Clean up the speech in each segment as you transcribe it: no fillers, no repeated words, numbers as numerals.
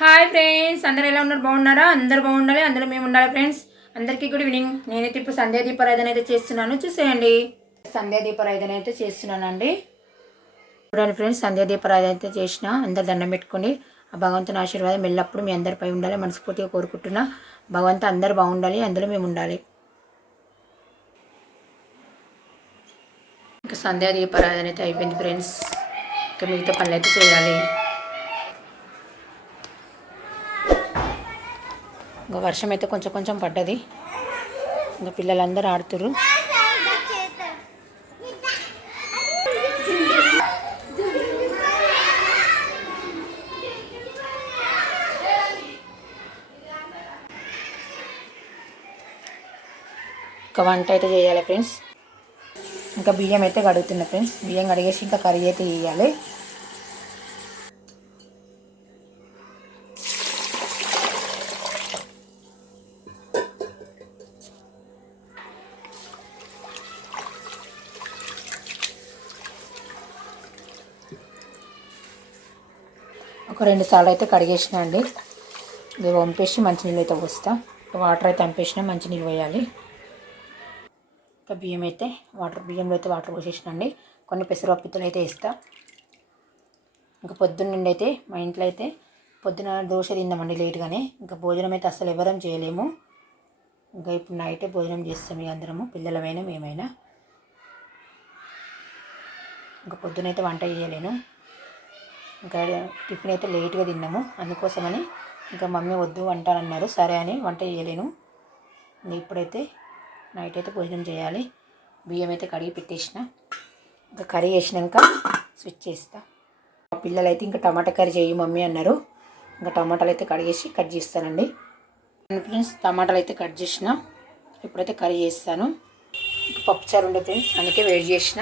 Hi friends, అందరూ ఎలా ఉన్నారు? బాగున్నారా? అందరూ బాగుండాలి, అందరూ మేము ఉండాలి ఫ్రెండ్స్. అందరికీ గుడ్ ఈవినింగ్. నేనైతే ఇప్పుడు సంధ్యా దీపారాధన అయితే చేస్తున్నాను, చూసేయండి. సంధ్యా దీపారాధన అయితే చేస్తున్నానండి. చూడండి ఫ్రెండ్స్, సంధ్యా దీపారాధన అయితే చేసిన. అందరు దండం పెట్టుకోండి. ఆ భగవంతుని ఆశీర్వాదం ఎల్లప్పుడూ మీ అందరిపై ఉండాలి మనస్ఫూర్తిగా కోరుకుంటున్నా. భగవంతు అందరూ బాగుండాలి, అందులో మేము ఉండాలి. ఇంకా సంధ్యా దీపారాధన అయితే అయిపోయింది ఫ్రెండ్స్. ఇంకా మిగతా పనులు అయితే చేయాలి. ఇంకా వర్షం అయితే కొంచెం కొంచెం పడ్డది. ఇంకా పిల్లలందరూ ఆడుతుర్రు. ఇంకా వంట అయితే చేయాలి ఫ్రెండ్స్. ఇంకా బియ్యం అయితే కడుగుతున్నా ఫ్రెండ్స్. బియ్యం కడిగేసి ఇంకా కర్రీ అయితే చేయాలి. ఒక 2 సార్లు అయితే కడిగేసిన అండి. ఇది వంపేసి మంచినీళ్ళు అయితే పోస్తా. వాటర్ అయితే వంపేసిన, మంచినీళ్ళు పోయాలి. ఇంకా బియ్యం అయితే బియ్యంలో అయితే వాటర్ పోసేసిన అండి. కొన్ని పెసరపప్పులు అయితే వేస్తా. ఇంకా పొద్దున్న నుండి అయితే మా ఇంట్లో అయితే పొద్దున దోశ తిందామండి లేట్గానే. ఇంకా భోజనం అయితే అసలు ఎవరం చేయలేము. ఇంకా ఇప్పుడు నైటే భోజనం చేస్తాం ఇక అందరము, పిల్లలమైనా మేమైనా. ఇంకా పొద్దునైతే వంట చేయలేను. ఇంకా టిఫిన్ అయితే లేట్గా తిన్నాము, అందుకోసమని ఇంకా మమ్మీ వద్దు వంటానన్నారు. సరే అని వంట చేయలేను. ఇప్పుడైతే నైట్ అయితే భోజనం చేయాలి. బియ్యం అయితే కడిగి పెట్టేసిన. ఇంకా కర్రీ వేసినాక స్విచ్ చేస్తా. మా పిల్లలు అయితే ఇంకా టమాటా కర్రీ చేయి మమ్మీ అన్నారు. ఇంకా టమాటాలు అయితే కడిగేసి కట్ చేస్తానండి ఫ్రెండ్స్. టమాటాలు అయితే కట్ చేసిన. ఇప్పుడైతే కర్రీ చేస్తాను. ఇంకా పప్పుచారు ఉండే ఫ్రెండ్స్, అందుకే వేడి చేసిన.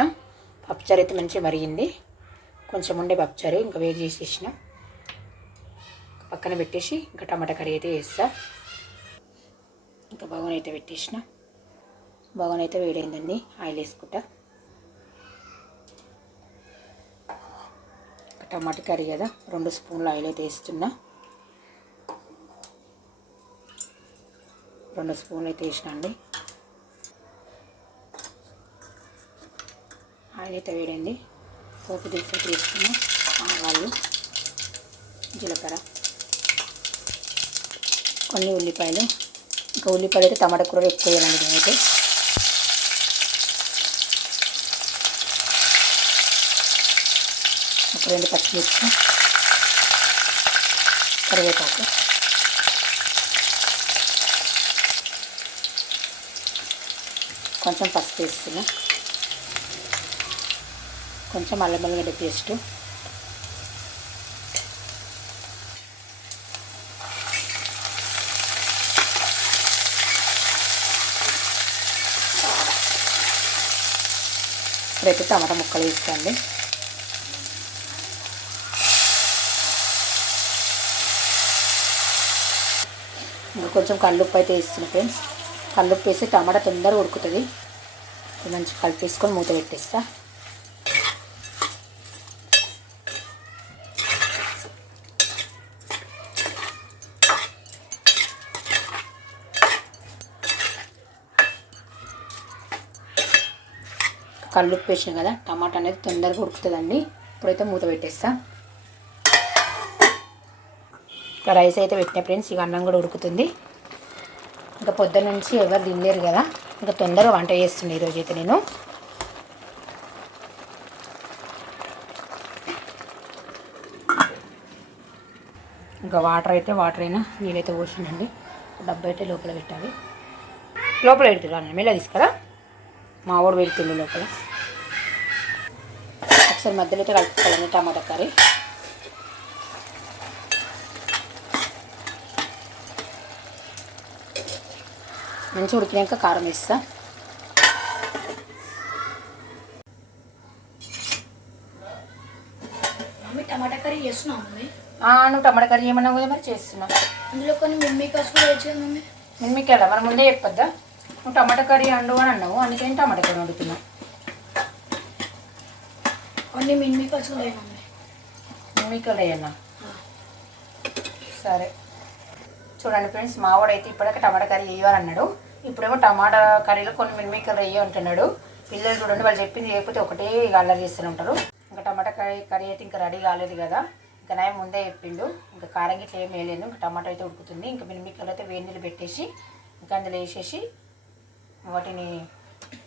పప్పుచారు అయితే మంచిగా మరిగింది. కొంచెం ఉండే పప్పుచారు ఇంకా వేడి చేసేసిన. పక్కన పెట్టేసి ఇంకా టమాటా కర్రీ అయితే వేస్తా. ఇంకా బగోన్ అయితే పెట్టేసిన. బగోన్ అయితే వేడైందండి. ఆయిల్ వేసుకుంటా. టమాటా కర్రీ కదా, 2 స్పూన్ల ఆయిల్ అయితే వేస్తున్నా. 2 స్పూన్లు అయితే వేసిన అండి. ఆయిల్ అయితే వేడైంది. పోపు దినుసులు వేసుకున్నాం. ఆవాలు, జీలకర్ర, కొన్ని ఉల్లిపాయలు. ఇంకా ఉల్లిపాయలు అయితే టమాటా కూర ఎక్కువ వేయాలండి నేనైతే. ఒక 2 పచ్చిమిర్చి, కరివేపాకు, కొంచెం పసుపు వేస్తున్నా. కొంచెం అల్లం వెల్లిగడ్డ పేస్టు, ఇప్పుడైతే టమాటా ముక్కలు వేసుకోండి. ఇంకా కొంచెం కల్లుప్పు అయితే వేస్తున్నా ఫ్రెండ్స్. కల్లుప్పు వేస్తే టమాటా తొందరగా ఉడుకుతుంది. మంచిగా కలిపేసుకొని మూత పెట్టేస్తా. కల్లుప్పు వేసిన కదా, టమాటా అనేది తొందరగా ఉడుకుతుందండి. ఇప్పుడైతే మూత పెట్టేస్తా. ఇంకా రైస్ అయితే పెట్టిన ఫ్రెండ్స్. ఇక అన్నం కూడా ఉడుకుతుంది. ఇంకా పొద్దున్న నుంచి ఎవరు తినలేరు కదా, ఇంకా తొందరగా వంట చేస్తుండే ఈరోజు అయితే నేను. ఇంకా వాటర్ అయినా నీళ్ళైతే పోసిందండి. డబ్బా అయితే లోపల పెట్టాలి. లోపల పెడుతున్నాను, మెల్ల తీసుకురా. మా వాడు పెడుతుంది లోపల. ఒకసారి మధ్యలో అయితే కలుపుకోవాలండి టమాటా కర్రీ. మంచిగా ఉడికినాక కారం వేస్తా. టమాటా కర్రీ చేస్తున్నావు మమ్మీ? నువ్వు టమాటా కర్రీ ఏమన్నావు కదా, మరి చేస్తున్నా. అందులో కొన్ని మిమ్మీకాస్ కూడా వేసాను మమ్మీ. మిమ్మీకెళ్ళా మరి ముందే చెప్పొద్దా? నువ్వు టమాటా కర్రీ అండు అని అన్నావు, అందుకని టమాటా కర్రీ వండుతున్నావు. కొన్ని మిమ్మీకాస్ ఉన్నాయి మమ్మీ. మిమ్మీకెళ్ళ అయ్యన్నా సరే చూడండి ఫ్రెండ్స్, మావాడైతే ఇప్పటికే టమాటా కర్రీ వేయాలన్నాడు. ఇప్పుడేమో టమాటా కర్రీలో కొన్ని మిల్మేకర్లు వేయ అంటున్నాడు. పిల్లలు చూడండి, వాళ్ళు చెప్పింది చేయకపోతే ఒకటే అల్లరి చేస్తూనే ఉంటారు. ఇంకా టమాటా కర్రీ అయితే ఇంకా రెడీ కాలేదు కదా, ఇంకా నేను ముందే చెప్పిండు. ఇంకా కారం గిట్ల ఏం వేయలేదు, ఇంకా టమాటా అయితే ఉడుకుతుంది. ఇంకా మిల్మేకర్లు అయితే వేడి నీళ్ళు పెట్టేసి ఇంకా అందులో వేసేసి వాటిని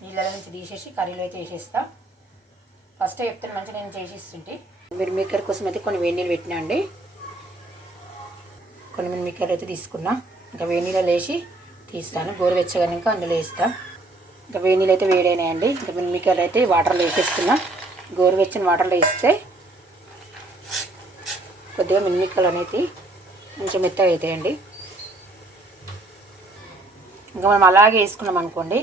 నీళ్ళ నుంచి తీసేసి కర్రీలో అయితే వేసేస్తా. ఫస్ట్ చెప్తాను మంచిగా నేను చేసిస్తుంటే. మిల్మేకర్ కోసం అయితే కొన్ని వేడి నీళ్ళు పెట్టినా అండి. కొన్ని మిల్మేకర్లు అయితే తీసుకున్నా. ఇంకా వేడి నీళ్ళు వేసి తీస్తాను. గోరువెచ్చగా ఇంకా అందులో వేస్తా. ఇంకా వేడి నీళ్ళు అయితే వేడైనాయండి. ఇంకా మిల్మేకర్లు అయితే వాటర్లో వేసేస్తున్నా. గోరువెచ్చని వాటర్లో వేస్తే కొద్దిగా మిల్మేకర్లు అనేది కొంచెం మెత్తగా అవుతాయండి. ఇంకా మనం అలాగే వేసుకున్నాం అనుకోండి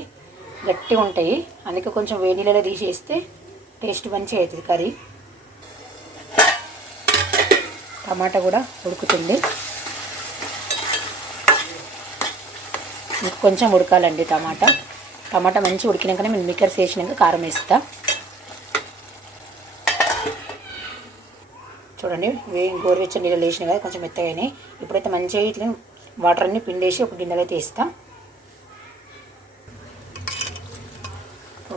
గట్టిగా ఉంటాయి. అందుకే కొంచెం వేడి నీళ్ళలో తీసేస్తే టేస్ట్ మంచిగా అవుతుంది కర్రీ. టమాటా కూడా ఉడుకుతుంది. ఇంకొంచెం ఉడకాలండి టమాటా మంచిగా ఉడికినాకనే మేము మిక్సర్స్ వేసినాక కారం వేస్తా. చూడండి, గోరువెచ్చని నీళ్ళు వేసినా కదా కొంచెం మెత్తగా అయినాయి. ఇప్పుడైతే మంచిగా ఇట్లా వాటర్ అన్ని పిండేసి ఒక గిన్నెలో అయితే వేస్తా.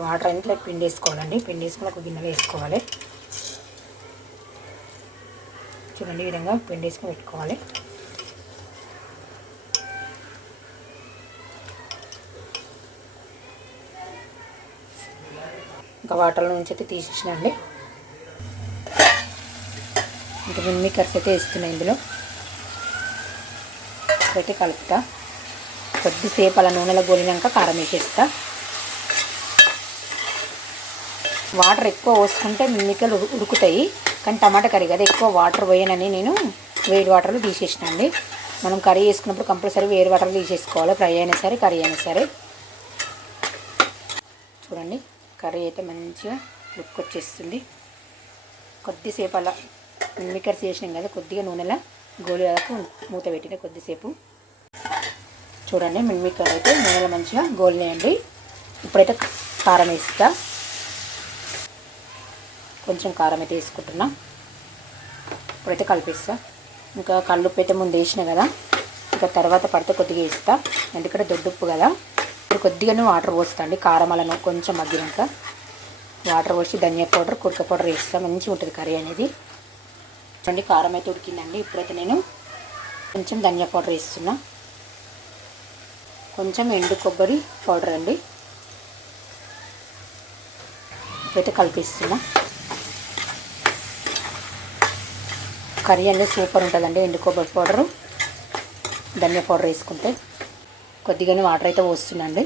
వాటర్ అన్ని ఇట్లా పిండేసుకోవాలండి. పిండేసుకుని ఒక గిన్నెలో వేసుకోవాలి. చూడండి, ఈ విధంగా పిండేసుకుని పెట్టుకోవాలి. ఇంకా వాటర్లో నుంచి అయితే తీసేసినండి. ఇంకా మిల్మేకర్స్ అయితే వేస్తున్నాయి ఇందులో. ఇప్పుడైతే కలుపుతా. కొద్దిసేపు అలా నూనెలో గోలినాక కారం వేసేస్తా. వాటర్ ఎక్కువ పోసుకుంటే మిల్మేకర్లు ఉడుకుతాయి, కానీ టమాటా కర్రీ కదా ఎక్కువ వాటర్ పోయానని నేను వేడి వాటర్లో తీసేసినండి. మనం కర్రీ వేసుకున్నప్పుడు కంపల్సరీ వేడి వాటర్లో తీసేసుకోవాలి, ఫ్రై అయినా సరే కర్రీ అయినా సరే. చూడండి, కర్రీ అయితే మంచిగా లుక్ వచ్చేస్తుంది. కొద్దిసేపు అలా మిల్మేకర్స్ వేసినాం కదా, కొద్దిగా నూనెలో గోలియాలకు మూత పెట్టిన కొద్దిసేపు. చూడండి, మిల్మేకర్ అయితే నూనెలో మంచిగా గోలినాయండి. ఇప్పుడైతే కారం వేస్తా. కొంచెం కారం అయితే వేసుకుంటున్నా. ఇప్పుడైతే కలిపేస్తా. ఇంకా కల్లుప్పు అయితే ముందు వేసిన కదా, ఇంకా తర్వాత పడితే కొద్దిగా వేస్తా, ఎందుకంటే దొడ్డుప్పు కదా. ఇప్పుడు కొద్దిగానే వాటర్ పోస్తా అండి. కారం అలా కొంచెం మగ్గినాక వాటర్ పోసి ధనియా పౌడర్ కురక పౌడర్ వేస్తా, మంచిగా ఉంటుంది కర్రీ అనేది. చూడండి, కారం అయితే ఉడికిందండి. ఇప్పుడైతే నేను కొంచెం ధనియా పౌడర్ వేస్తున్నా. కొంచెం ఎండు కొబ్బరి పౌడర్ అండి. ఇప్పుడైతే కలిపిస్తున్నా. కర్రీ అనేది సూపర్ ఉంటుందండి. ఎండు కొబ్బరి పౌడరు ధనియా పౌడర్ వేసుకుంటే. కొద్దిగానే వాటర్ అయితే పోస్తుందండి.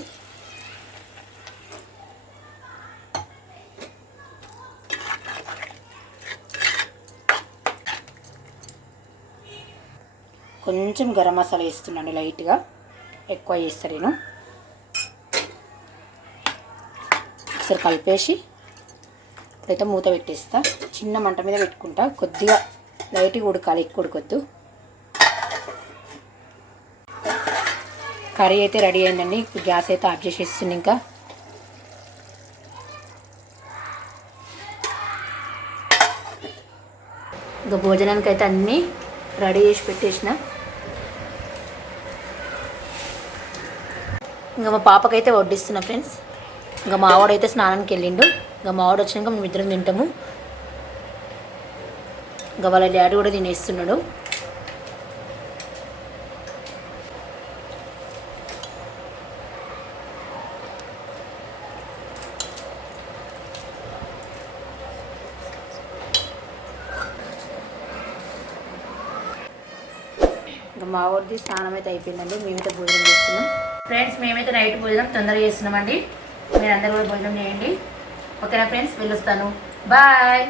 కొంచెం గరం మసాలా వేస్తున్నాను లైట్గా, ఎక్కువ వేస్తా నేను. ఒకసారి కలిపేసి ఇప్పుడైతే మూత పెట్టేస్తా. చిన్న మంట మీద పెట్టుకుంటా. కొద్దిగా లైట్గా ఉడకాలి, ఎక్కువ ఉడకొద్దు. కర్రీ అయితే రెడీ అయిందండి. ఇప్పుడు గ్యాస్ అయితే ఆఫ్ చేసేస్తుంది. ఇంకా భోజనానికి అయితే అన్నీ రెడీ చేసి పెట్టేసిన. ఇంకా మా పాపకైతే వడ్డిస్తున్నా ఫ్రెండ్స్. ఇంకా మా ఆవిడైతే స్నానానికి వెళ్ళిండు. ఇంకా మా ఆవిడ వచ్చినాక మేము ఇద్దరం తింటాము. ఇంకా వాళ్ళ డాడీ కూడా తినేస్తున్నాడు. ఇంకా మా వాడిది స్నానం అయితే అయిపోయిందండి. మేమైతే భోజనం చేస్తున్నాం ఫ్రెండ్స్. మేమైతే నైట్ భోజనం తొందరగా చేస్తున్నామండి. మీరు అందరూ కూడా భోజనం చేయండి. ఓకేనా ఫ్రెండ్స్, వెళ్ళొస్తాను. బాయ్.